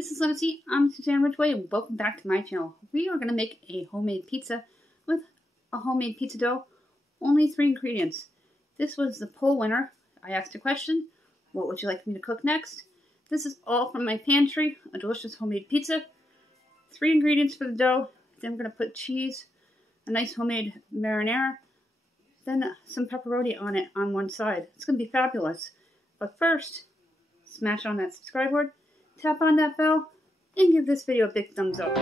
This is Lindsay. I'm Suzanne Ridgway, and welcome back to my channel. We are going to make a homemade pizza with a homemade pizza dough. Only 3 ingredients. This was the poll winner. I asked a question. What would you like me to cook next? This is all from my pantry. A delicious homemade pizza. 3 ingredients for the dough. Then we're going to put cheese, a nice homemade marinara, then some pepperoni on it on one side. It's going to be fabulous. But first, smash on that subscribe button, tap on that bell, and give this video a big thumbs up.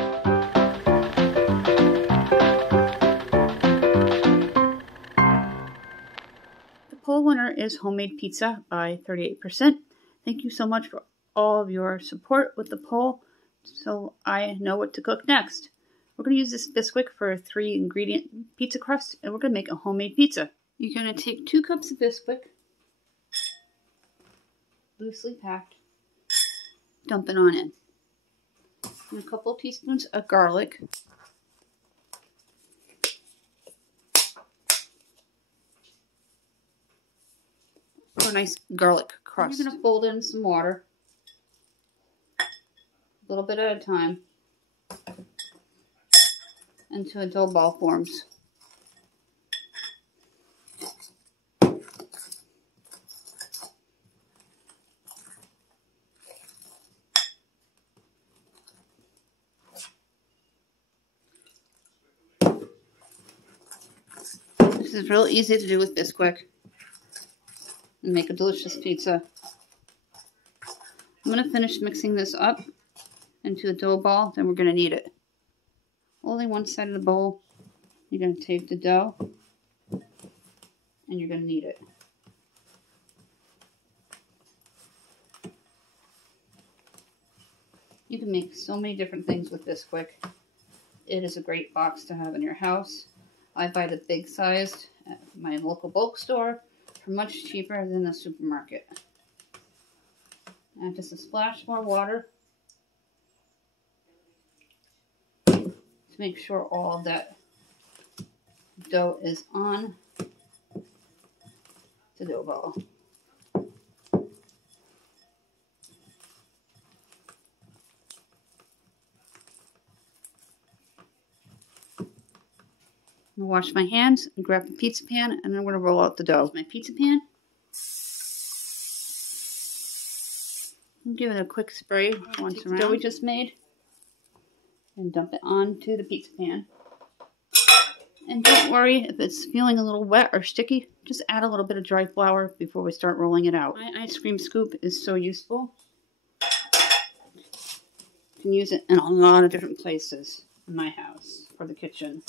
The poll winner is homemade pizza by 38%. Thank you so much for all of your support with the poll, so I know what to cook next. We're going to use this Bisquick for a 3 ingredient pizza crust, and we're going to make a homemade pizza. You're going to take 2 cups of Bisquick, loosely packed, dump it on in. And a couple of teaspoons of garlic. For a nice garlic crust. You're going to fold in some water. A little bit at a time. Until a dough ball forms. This is real easy to do with Bisquick and make a delicious pizza. I'm going to finish mixing this up into a dough ball, then we're going to knead it. Only one side of the bowl, you're going to take the dough and you're going to knead it. You can make so many different things with Bisquick. It is a great box to have in your house. I buy the big size at my local bulk store for much cheaper than the supermarket. Add just a splash more water to make sure all of that dough is on the dough ball. I'm going to wash my hands and grab the pizza pan, and I'm going to roll out the dough. My pizza pan. Give it a quick spray once around. The dough we just made. And dump it onto the pizza pan. And don't worry if it's feeling a little wet or sticky. Just add a little bit of dry flour before we start rolling it out. My ice cream scoop is so useful. You can use it in a lot of different places in my house for the kitchen.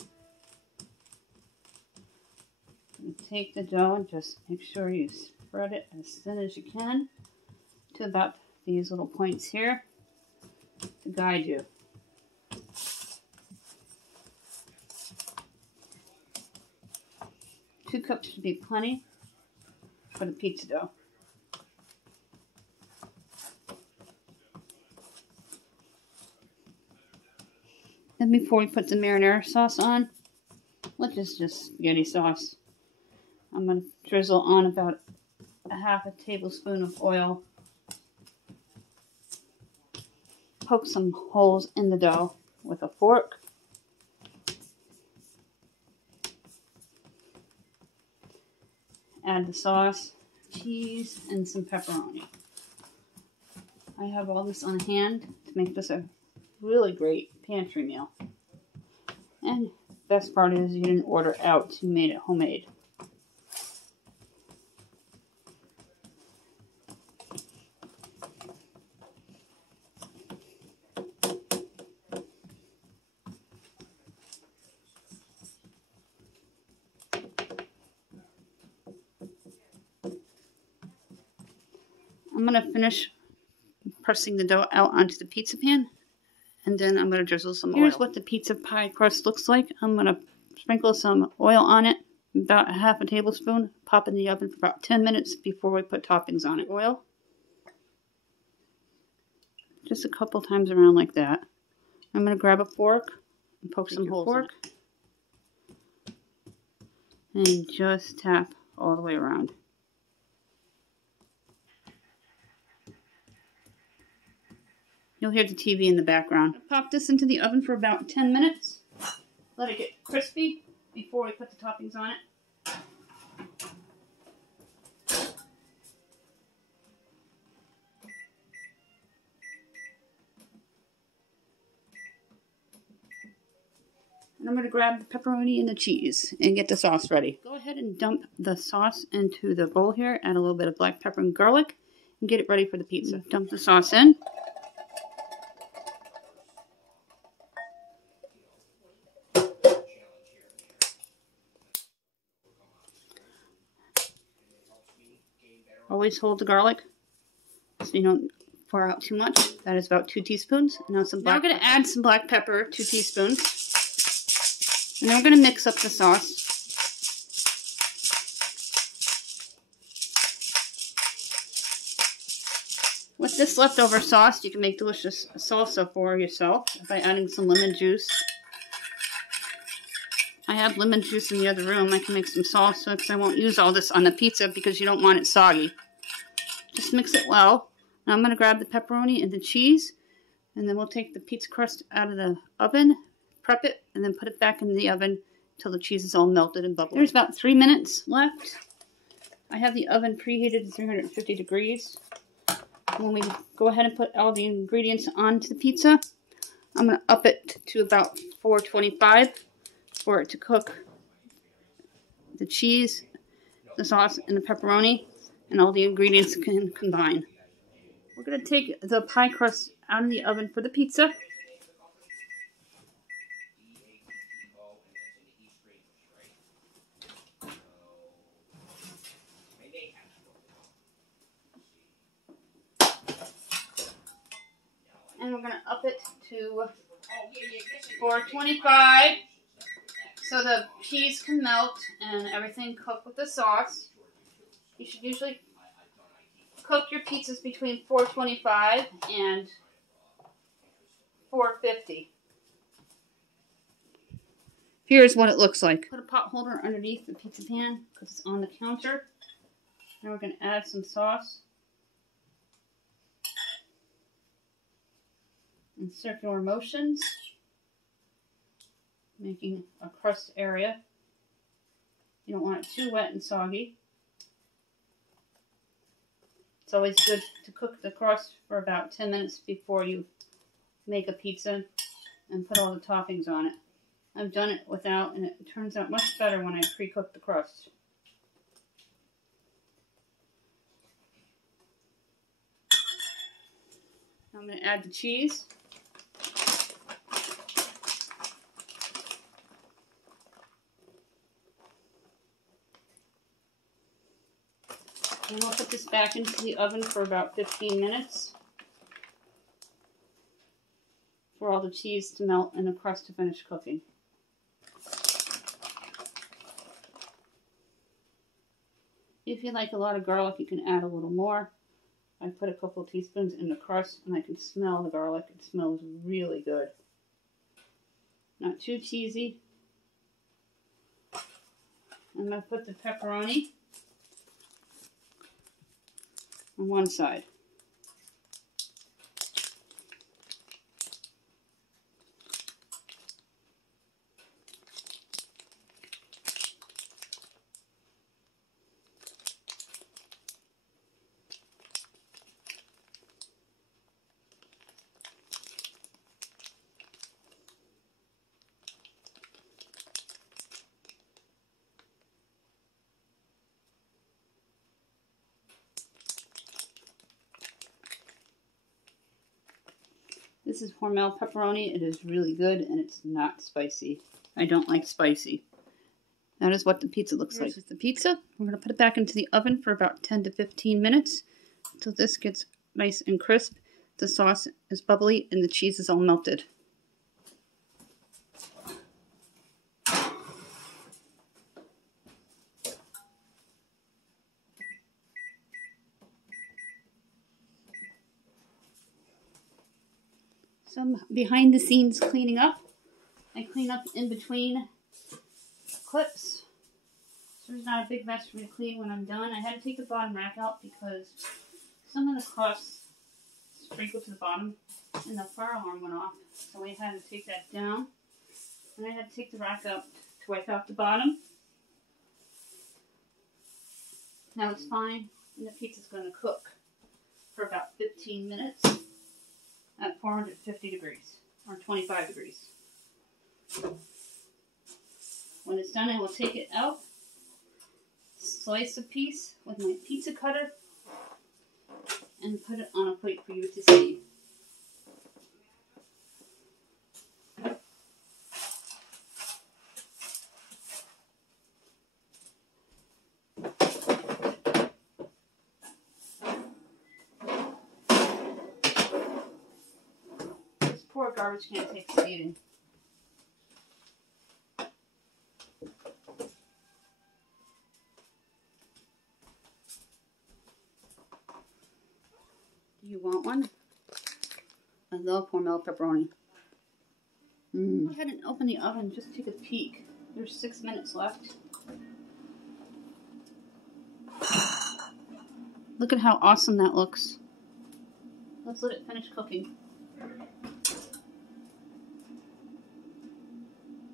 And take the dough and just make sure you spread it as thin as you can to about these little points here to guide you. Two cups should be plenty for the pizza dough. Then before we put the marinara sauce on, which is just spaghetti sauce, I'm going to drizzle on about a half a tablespoon of oil. Poke some holes in the dough with a fork. Add the sauce, cheese, and some pepperoni. I have all this on hand to make this a really great pantry meal. And the best part is you didn't order out, you made it homemade. I'm going to finish pressing the dough out onto the pizza pan, and then I'm going to drizzle some oil. Here's what the pizza pie crust looks like. I'm going to sprinkle some oil on it, about a half a tablespoon, pop it in the oven for about 10 minutes before we put toppings on it. Oil, just a couple times around like that. I'm going to grab a fork and poke some holes in it. And just tap all the way around. You'll hear the TV in the background. Pop this into the oven for about 10 minutes. Let it get crispy before we put the toppings on it. And I'm going to grab the pepperoni and the cheese and get the sauce ready. Go ahead and dump the sauce into the bowl here. Add a little bit of black pepper and garlic and get it ready for the pizza. Dump the sauce in. Always hold the garlic so you don't pour out too much. That is about 2 teaspoons. Now we're going to add some black pepper, 2 teaspoons. And then we're going to mix up the sauce. With this leftover sauce, you can make delicious salsa for yourself by adding some lemon juice. I have lemon juice in the other room. I can make some salsa because I won't use all this on the pizza because you don't want it soggy. Just mix it well. Now I'm going to grab the pepperoni and the cheese, and then we'll take the pizza crust out of the oven, prep it, and then put it back in the oven until the cheese is all melted and bubbly. There's about 3 minutes left. I have the oven preheated to 350 degrees. When we go ahead and put all the ingredients onto the pizza, I'm going to up it to about 425 for it to cook the cheese, the sauce, and the pepperoni, and all the ingredients can combine. We're going to take the pie crust out of the oven for the pizza. And we're going to up it to 425 so the cheese can melt and everything cook with the sauce. You should usually cook your pizzas between 425 and 450. Here's what it looks like. Put a pot holder underneath the pizza pan because it's on the counter. Now we're going to add some sauce. In circular motions, making a crust area. You don't want it too wet and soggy. It's always good to cook the crust for about 10 minutes before you make a pizza and put all the toppings on it. I've done it without, and it turns out much better when I pre-cook the crust. I'm going to add the cheese. And we'll put this back into the oven for about 15 minutes for all the cheese to melt and the crust to finish cooking. If you like a lot of garlic, you can add a little more. I put a couple of teaspoons in the crust and I can smell the garlic. It smells really good. Not too cheesy. I'm going to put the pepperoni on one side. This is Hormel pepperoni. It is really good and it's not spicy. I don't like spicy. That is what the pizza looks like. This is the pizza. We're going to put it back into the oven for about 10 to 15 minutes until this gets nice and crisp. The sauce is bubbly and the cheese is all melted. Some behind the scenes cleaning up. I clean up in between clips. So there's not a big mess for me to clean when I'm done. I had to take the bottom rack out because some of the crust sprinkled to the bottom. and the fire alarm went off. So we had to take that down. And I had to take the rack up to wipe out the bottom. Now it's fine, and the pizza's going to cook for about 15 minutes at 450 degrees, or 25 degrees. When it's done, I will take it out, slice a piece with my pizza cutter, and put it on a plate for you to see. This poor garbage can takes eating. Do you want one? I love Hormel pepperoni. Go ahead and open the oven. Just take a peek. There's 6 minutes left. Look at how awesome that looks. Let's let it finish cooking.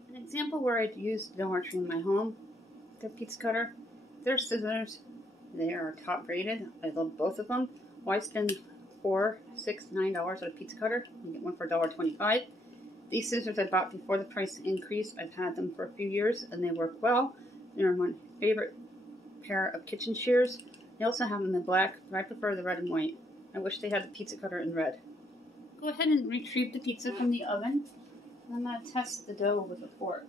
An example where I'd used Dollar Tree in my home. Their pizza cutter. Their scissors. They are top rated. I love both of them. Why spend $4, $6, $9 on a pizza cutter? You get one for $1.25. These scissors I bought before the price increased. I've had them for a few years and they work well. They're my favorite pair of kitchen shears. They also have them in black, but I prefer the red and white. I wish they had the pizza cutter in red. Go ahead and retrieve the pizza from the oven. I'm going to test the dough with a fork.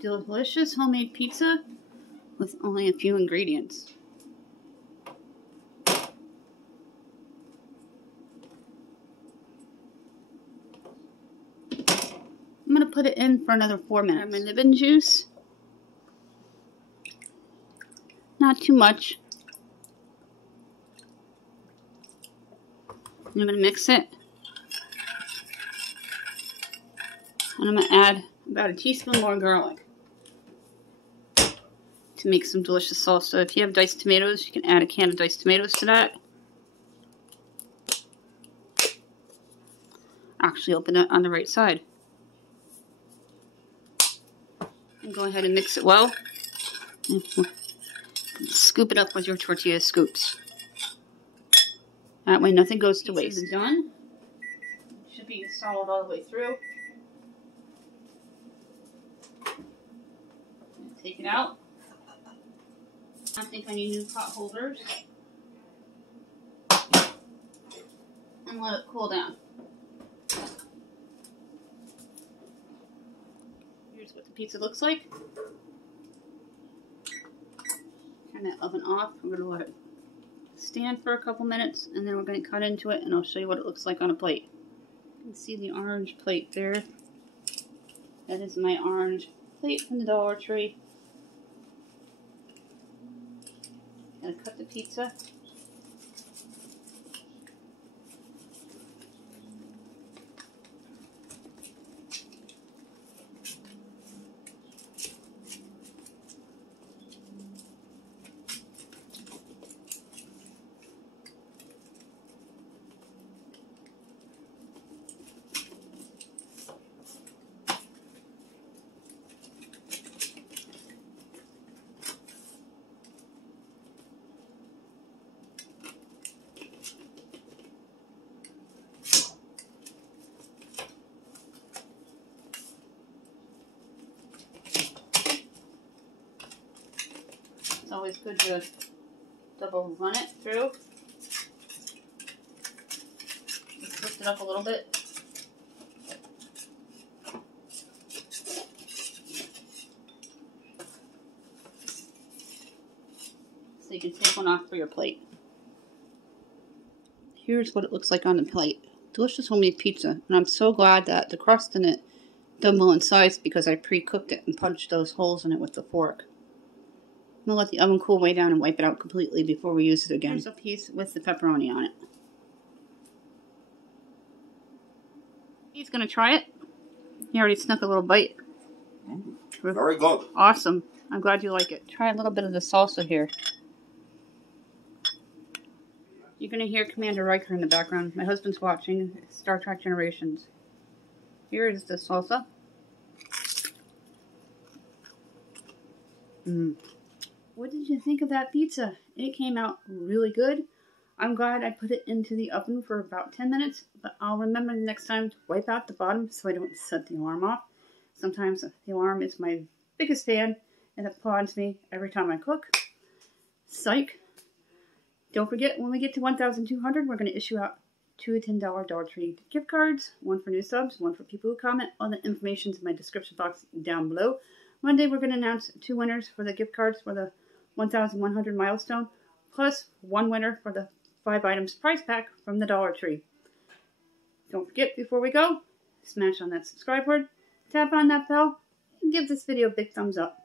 Delicious homemade pizza with only a few ingredients. I'm going to put it in for another 4 minutes. My lemon juice. Not too much. I'm going to mix it. And I'm going to add about a teaspoon more garlic to make some delicious salsa. If you have diced tomatoes, you can add a can of diced tomatoes to that. Actually, open it on the right side. And go ahead and mix it well. And scoop it up with your tortilla scoops. That way nothing goes to waste. It's done. It should be solid all the way through. Take it out. I think I need new pot holders. And let it cool down. Here's what the pizza looks like. Turn that oven off. We're going to let it stand for a couple minutes, and then we're going to cut into it, and I'll show you what it looks like on a plate. You can see the orange plate there. That is my orange plate from the Dollar Tree. Gonna cut the pizza. It's always good to double run it through. Just lift it up a little bit. So you can take one off for your plate. Here's what it looks like on the plate. Delicious homemade pizza. And I'm so glad that the crust in it doubled in size because I pre-cooked it and punched those holes in it with the fork. I'm going to let the oven cool way down and wipe it out completely before we use it again. Here's a piece with the pepperoni on it. He's going to try it. He already snuck a little bite. Very good. Awesome. I'm glad you like it. Try a little bit of the salsa here. You're going to hear Commander Riker in the background. My husband's watching Star Trek Generations. Here is the salsa. What did you think of that pizza? It came out really good. I'm glad I put it into the oven for about 10 minutes, but I'll remember the next time to wipe out the bottom so I don't set the alarm off. Sometimes the alarm is my biggest fan and applauds me every time I cook. Psych. Don't forget, when we get to 1,200, we're going to issue out 2 $10 Dollar Tree gift cards, 1 for new subs, 1 for people who comment. All the information's in my description box down below. Monday, we're going to announce 2 winners for the gift cards for the 1,100 milestone, plus 1 winner for the 5 items prize pack from the Dollar Tree. Don't forget, before we go, smash on that subscribe button, tap on that bell, and give this video a big thumbs up.